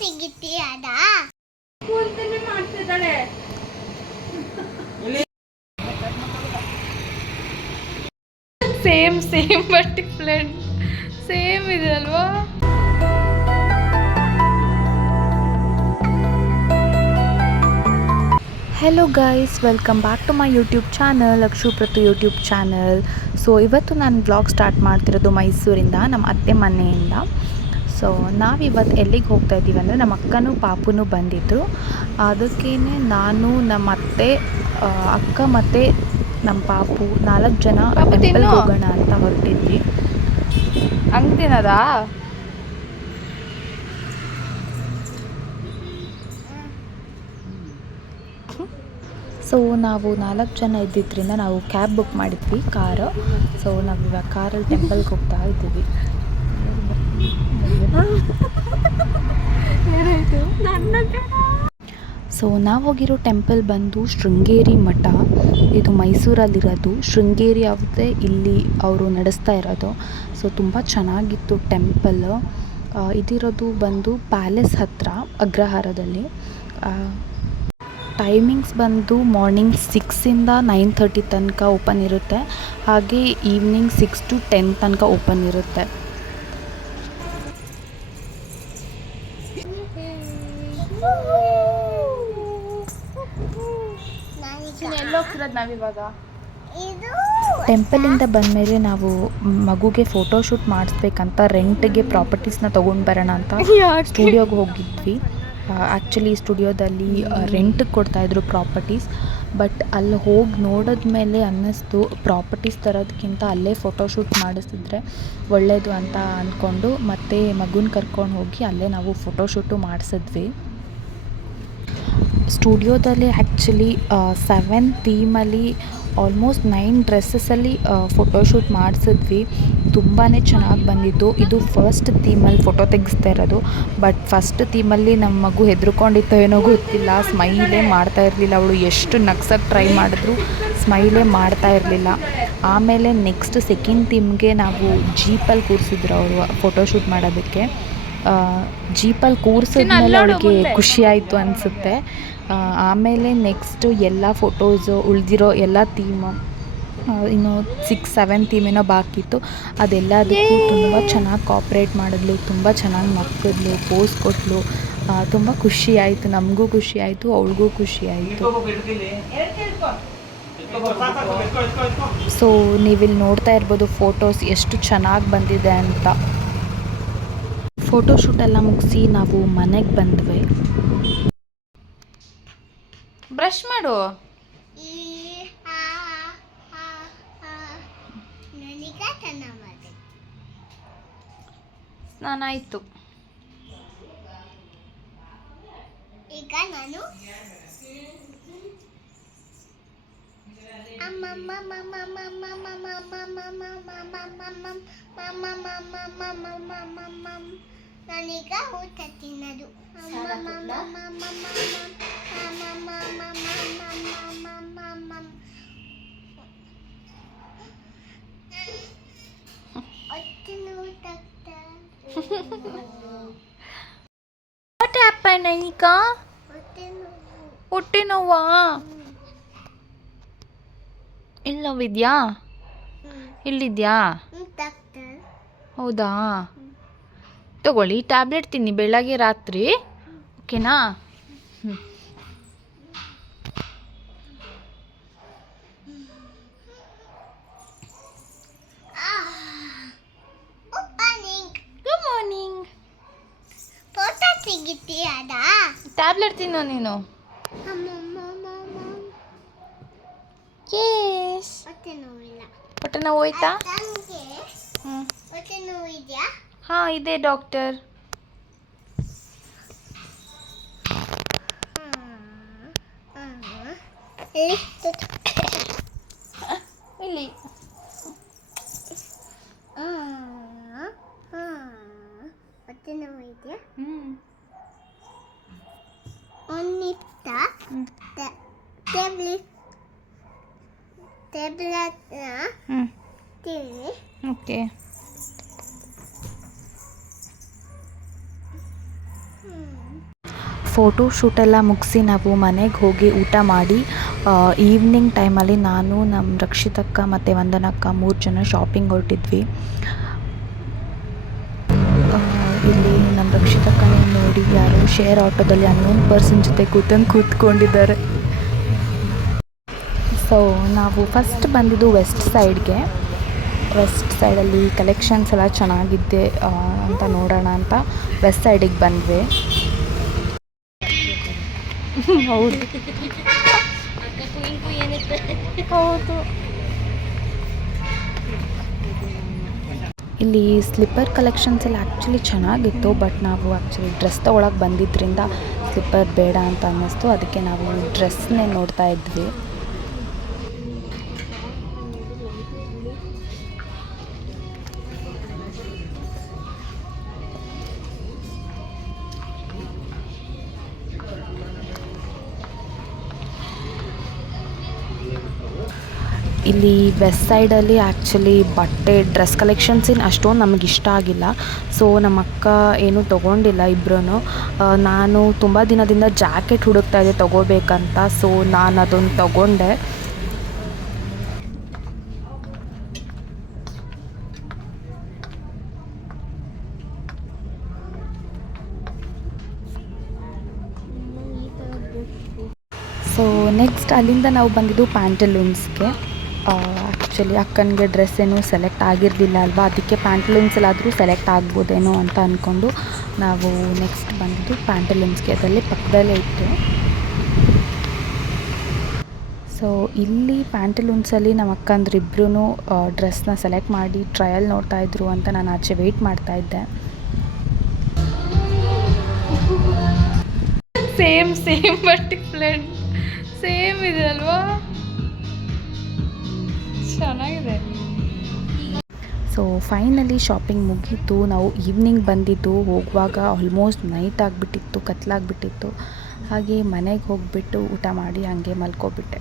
ತೆಗಿತೀಯದ ಮಾಡ್ತಿದ್ದಾಳೆ. Same but different. Same ಇದೆ ಅಲ್ವಾ? Hello guys, welcome back to my YouTube channel, ಅಕ್ಷುಪ್ರತು ಯೂಟ್ಯೂಬ್ ಚಾನಲ್. ಸೊ ಇವತ್ತು ನಾನು ವ್ಲಾಗ್ ಸ್ಟಾರ್ಟ್ ಮಾಡ್ತಿರೋದು ಮೈಸೂರಿಂದ, ನಮ್ಮ ಅತ್ತೆ ಮನೆಯಿಂದ. ಸೊ ನಾವಿವತ್ತು ಎಲ್ಲಿಗೆ ಹೋಗ್ತಾ ಇದ್ದೀವಿ ಅಂದರೆ, ನಮ್ಮ ಅಕ್ಕನೂ ಪಾಪುನೂ ಬಂದಿದ್ದರು. ಅದಕ್ಕೇ ನಾನು, ನಮ್ಮ ಅತ್ತೆ, ಅಕ್ಕ ಮತ್ತು ನಮ್ಮ ಪಾಪು 4 ಜನ ಟೆಂಪಲ್ಗೆ ಹೋಗೋಣ ಅಂತ ಹೊರಟಿದ್ವಿ. ಹಂಗ್ತಿನದಾ? ಸೊ ನಾವು 4 ಜನ ಇದ್ದಿದ್ದರಿಂದ ನಾವು ಕ್ಯಾಬ್ ಬುಕ್ ಮಾಡಿದ್ವಿ, ಕಾರು. ಸೊ ನಾವು ಇವಾಗ ಕಾರಲ್ಲಿ ಟೆಂಪಲ್ಗೆ ಹೋಗ್ತಾ ಇದ್ದೀವಿ. ಸೊ ನಾವು ಹೋಗಿರೋ ಟೆಂಪಲ್ ಬಂದು ಶೃಂಗೇರಿ ಮಠ. ಇದು ಮೈಸೂರಲ್ಲಿರೋದು. ಶೃಂಗೇರಿ ಅವ್ರದ್ದೇ ಇಲ್ಲಿ ಅವರು ನಡೆಸ್ತಾ ಇರೋದು. ಸೊ ತುಂಬ ಚೆನ್ನಾಗಿತ್ತು ಟೆಂಪಲ್. ಇದಿರೋದು ಬಂದು ಪ್ಯಾಲೇಸ್ ಹತ್ರ, ಅಗ್ರಹಾರದಲ್ಲಿ. ಟೈಮಿಂಗ್ಸ್ ಬಂದು ಮಾರ್ನಿಂಗ್ 6ಇಂದ 9:30 ತನಕ ಓಪನ್ ಇರುತ್ತೆ. ಹಾಗೆ ಈವ್ನಿಂಗ್ 6 to 10 ತನಕ ಓಪನ್ ಇರುತ್ತೆ. ಎಲ್ಲೋಗ್ತಿರೋದು ನಾವಿವಾಗ? ಟೆಂಪಲಿಂದ ಬಂದಮೇಲೆ ನಾವು ಮಗುಗೆ ಫೋಟೋಶೂಟ್ ಮಾಡಿಸ್ಬೇಕಂತ ರೆಂಟ್ಗೆ ಪ್ರಾಪರ್ಟೀಸ್ನ ತೊಗೊಂಡು ಬರೋಣ ಅಂತ ಸ್ಟುಡಿಯೋಗೆ ಹೋಗಿದ್ವಿ. ಆ್ಯಕ್ಚುಲಿ ಸ್ಟುಡಿಯೋದಲ್ಲಿ ರೆಂಟಿಗೆ ಕೊಡ್ತಾಯಿದ್ರು ಪ್ರಾಪರ್ಟೀಸ್. ಬಟ್ ಅಲ್ಲಿ ಹೋಗಿ ನೋಡಿದ್ಮೇಲೆ ಅನ್ನಿಸ್ತು, ಪ್ರಾಪರ್ಟೀಸ್ ತರೋದಕ್ಕಿಂತ ಅಲ್ಲೇ ಫೋಟೋಶೂಟ್ ಮಾಡಿಸಿದ್ರೆ ಒಳ್ಳೆಯದು ಅಂತ ಅಂದ್ಕೊಂಡು ಮತ್ತೆ ಮಗುನ ಕರ್ಕೊಂಡು ಹೋಗಿ ಅಲ್ಲೇ ನಾವು ಫೋಟೋಶೂಟು ಮಾಡಿಸಿದ್ವಿ. ಸ್ಟುಡಿಯೋದಲ್ಲಿ ಆ್ಯಕ್ಚುಲಿ 7 ಥೀಮಲ್ಲಿ ಆಲ್ಮೋಸ್ಟ್ 9 ಡ್ರೆಸ್ಸಲ್ಲಿ ಫೋಟೋಶೂಟ್ ಮಾಡಿಸಿದ್ವಿ. ತುಂಬಾ ಚೆನ್ನಾಗಿ ಬಂದಿದ್ದು. ಇದು ಫಸ್ಟ್ ಥೀಮಲ್ಲಿ ಫೋಟೋ ತೆಗೆಸ್ತಾ ಇರೋದು. ಬಟ್ ಫಸ್ಟ್ ಥೀಮಲ್ಲಿ ನಮ್ಮ ಮಗು ಹೆದರ್ಕೊಂಡಿತ್ತೋ ಏನೋ ಗೊತ್ತಿಲ್ಲ, ಸ್ಮೈಲೇ ಮಾಡ್ತಾ ಇರಲಿಲ್ಲ. ಅವಳು ಎಷ್ಟು ನಗ್ಸೋಕ್ಕೆ ಟ್ರೈ ಮಾಡಿದ್ರು ಸ್ಮೈಲೇ ಮಾಡ್ತಾ ಇರಲಿಲ್ಲ. ಆಮೇಲೆ ನೆಕ್ಸ್ಟ್ ಸೆಕೆಂಡ್ ಥೀಮ್ಗೆ ನಾವು ಜೀಪಲ್ಲಿ ಕೂರಿಸಿದ್ರು ಅವರು ಫೋಟೋಶೂಟ್ ಮಾಡೋದಕ್ಕೆ. ಜೀಪಲ್ಲಿ ಕೂರಿಸಿದ್ಮೇಲೆ ಅವಳಿಗೆ ಖುಷಿ ಆಯಿತು ಅನಿಸುತ್ತೆ. ಆಮೇಲೆ ನೆಕ್ಸ್ಟು ಎಲ್ಲ ಫೋಟೋಸು ಉಳಿದಿರೋ ಎಲ್ಲ ಥೀಮು, ಇನ್ನು 6-7 ಥೀಮೇನೋ ಬಾಕಿ ಇತ್ತು. ಅದೆಲ್ಲದಕ್ಕೂ ತುಂಬ ಚೆನ್ನಾಗಿ ಕೋಪ್ರೇಟ್ ಮಾಡಿದ್ಲು, ತುಂಬ ಚೆನ್ನಾಗಿ ನಕ್ಕಿದ್ಲು, ಪೋಸ್ ಕೊಟ್ಟಳು. ತುಂಬ ಖುಷಿ ಆಯಿತು, ನಮಗೂ ಖುಷಿ ಆಯಿತು, ಅವಳಿಗೂ ಖುಷಿ ಆಯಿತು. ಸೊ ನೀವಿಲ್ಲಿ ನೋಡ್ತಾ ಇರ್ಬೋದು ಫೋಟೋಸ್ ಎಷ್ಟು ಚೆನ್ನಾಗಿ ಬಂದಿದೆ ಅಂತ. ಫೋಟೋಶೂಟ್ ಎಲ್ಲ ಮುಗಿಸಿ ನಾವು ಮನೆಗೆ ಬಂದ್ವಿ. ಬ್ರಷ್ ಮಾಡು. ಸ್ನಾನ ಆಯಿತು. ಈಗ ನಾನು ನಾನೀಗ ಊಟ ತಿನ್ನೋದು. What happen Anika? ಹೊಟ್ಟೆ ನೋವಾ? ಇಲ್ಲಿ ನೋವಿದ್ಯಾ? ಇಲ್ಲಿದ್ಯಾ? ಹೌದಾ? ತಗೊಳ್ಳಿ, ಟ್ಯಾಬ್ಲೆಟ್ ತಿನ್ನಿ ಬೆಳಗ್ಗೆ ರಾತ್ರಿ, ಓಕೆನಾ? Good morning. ಫೋಟೋ ತೆಗಿತೀಯದ? ಟ್ಯಾಬ್ಲೆಟ್ ತಿನ್ನೋ ನೀನು. ಯೆಸ್. ಹೊಟ್ಟೆ ನೋವಿಲ್ಲ. ಹೊಟ್ಟೆ ನೋವು ಹೋಯ್ತಾ? ಹೊಟ್ಟೆ ನೋವು ಇದೆಯಾ? ಹಾಂ ಇದೆ ಡಾಕ್ಟರ್. ಇಲ್ಲಿ ಹೊಟ್ಟೆ ನೋವು ಇದೆಯಾ? ಒಂದಿತ್ತ ಟ್ಯಾಬ್ಲೆಟ್ನ ತಿನ್ನಿ. ಓಕೆ. ಫೋಟೋ ಶೂಟೆಲ್ಲ ಮುಗಿಸಿ ನಾವು ಮನೆಗೆ ಹೋಗಿ ಊಟ ಮಾಡಿ ಈವ್ನಿಂಗ್ ಟೈಮಲ್ಲಿ ನಾನು ನಮ್ಮ ರಕ್ಷಿತಕ್ಕ ಮತ್ತು ವಂದನಕ್ಕ 3 ಜನ ಶಾಪಿಂಗ್ ಹೊರಟಿದ್ವಿ. ಇಲ್ಲಿ ನಮ್ಮ ರಕ್ಷಿತಕ್ಕನೇ ನೋಡಿ ಯಾರೋ ಶೇರ್ ಆಟೋದಲ್ಲಿ ಅನ್ನೋನ್ ಪರ್ಸನ್ ಜೊತೆ ಕೂತ್ಕೊಂಡಿದ್ದಾರೆ. ಸೊ ನಾವು ಫಸ್ಟ್ ಬಂದಿದ್ದು ವೆಸ್ಟ್ ಸೈಡ್ಗೆ. ವೆಸ್ಟ್ ಸೈಡಲ್ಲಿ ಕಲೆಕ್ಷನ್ಸ್ ಎಲ್ಲ ಚೆನ್ನಾಗಿದೆ ಅಂತ ನೋಡೋಣ ಅಂತ ವೆಸ್ಟ್ ಸೈಡಿಗೆ ಬಂದ್ವಿ. ಹೌದು ಹೌದು, ಇಲ್ಲಿ ಸ್ಲಿಪ್ಪರ್ ಕಲೆಕ್ಷನ್ಸ್ ಎಲ್ಲ ಆ್ಯಕ್ಚುಲಿ ಚೆನ್ನಾಗಿತ್ತು. ಬಟ್ ನಾವು ಆ್ಯಕ್ಚುಲಿ ಡ್ರೆಸ್ ತೊಗೊಳಕ್ಕೆ ಬಂದಿದ್ದರಿಂದ ಸ್ಲಿಪ್ಪರ್ ಬೇಡ ಅಂತ ಅನ್ನಿಸ್ತು. ಅದಕ್ಕೆ ನಾವು ಡ್ರೆಸ್ನೇ ನೋಡ್ತಾ ಇದ್ವಿ. ಇಲ್ಲಿ ವೆಸ್ಟ್ ಸೈಡಲ್ಲಿ ಆ್ಯಕ್ಚುಲಿ ಬಟ್ಟೆ ಡ್ರೆಸ್ ಕಲೆಕ್ಷನ್ಸಿನ ಅಷ್ಟೊಂದು ನಮಗೆ ಇಷ್ಟ ಆಗಿಲ್ಲ. ಸೊ ನಮ್ಮ ಅಕ್ಕ ಏನೂ ತೊಗೊಂಡಿಲ್ಲ ಇಬ್ಬರೂ. ನಾನು ತುಂಬ ದಿನದಿಂದ ಜಾಕೆಟ್ ಹುಡುಕ್ತಾ ಇದ್ದೆ ತೊಗೋಬೇಕಂತ. ಸೊ ನಾನು ಅದೊಂದು ತೊಗೊಂಡೆ. ಸೊ ನೆಕ್ಸ್ಟ್ ಅಲ್ಲಿಂದ ನಾವು ಬಂದಿದ್ದು ಪ್ಯಾಂಟಲೂನ್ಸ್ಗೆ. ಆ್ಯಕ್ಚುಲಿ ಅಕ್ಕನಿಗೆ ಡ್ರೆಸ್ ಏನೂ ಸೆಲೆಕ್ಟ್ ಆಗಿರಲಿಲ್ಲ ಅಲ್ವಾ, ಅದಕ್ಕೆ ಪ್ಯಾಂಟಲೂನ್ಸ್ ಎಲ್ಲಾದರೂ ಸೆಲೆಕ್ಟ್ ಆಗ್ಬೋದೇನೋ ಅಂತ ಅಂದ್ಕೊಂಡು ನಾವು ನೆಕ್ಸ್ಟ್ ಬಂದಿದ್ದು ಪ್ಯಾಂಟಲೂನ್ಸ್ಗೆ. ಅದರಲ್ಲಿ ಪಕ್ಕದಲ್ಲೇ ಇತ್ತು. ಸೊ ಇಲ್ಲಿ ಪ್ಯಾಂಟಲೂನ್ಸಲ್ಲಿ ನಮ್ಮ ಅಕ್ಕಂದ್ರಿಬ್ರೂ ಡ್ರೆಸ್ನ ಸೆಲೆಕ್ಟ್ ಮಾಡಿ ಟ್ರಯಲ್ ನೋಡ್ತಾಯಿದ್ರು ಅಂತ ನಾನು ಆಚೆ ವೆಯ್ಟ್ ಮಾಡ್ತಾಯಿದ್ದೆ. Same but different. ಸೇಮ್ ಇದೆ ಅಲ್ವಾ, ಚೆನ್ನಾಗಿದೆ. ಸೊ ಫೈನಲಿ ಶಾಪಿಂಗ್ ಮುಗೀತು. ನಾವು ಈವ್ನಿಂಗ್ ಬಂದಿದ್ದು, ಹೋಗುವಾಗ ಆಲ್ಮೋಸ್ಟ್ ನೈಟ್ ಆಗಿಬಿಟ್ಟಿತ್ತು, ಕತ್ಲಾಗಿಬಿಟ್ಟಿತ್ತು. ಹಾಗೆ ಮನೆಗೆ ಹೋಗಿಬಿಟ್ಟು ಊಟ ಮಾಡಿ ಹಾಗೆ ಮಲ್ಕೊಬಿಟ್ಟೆ.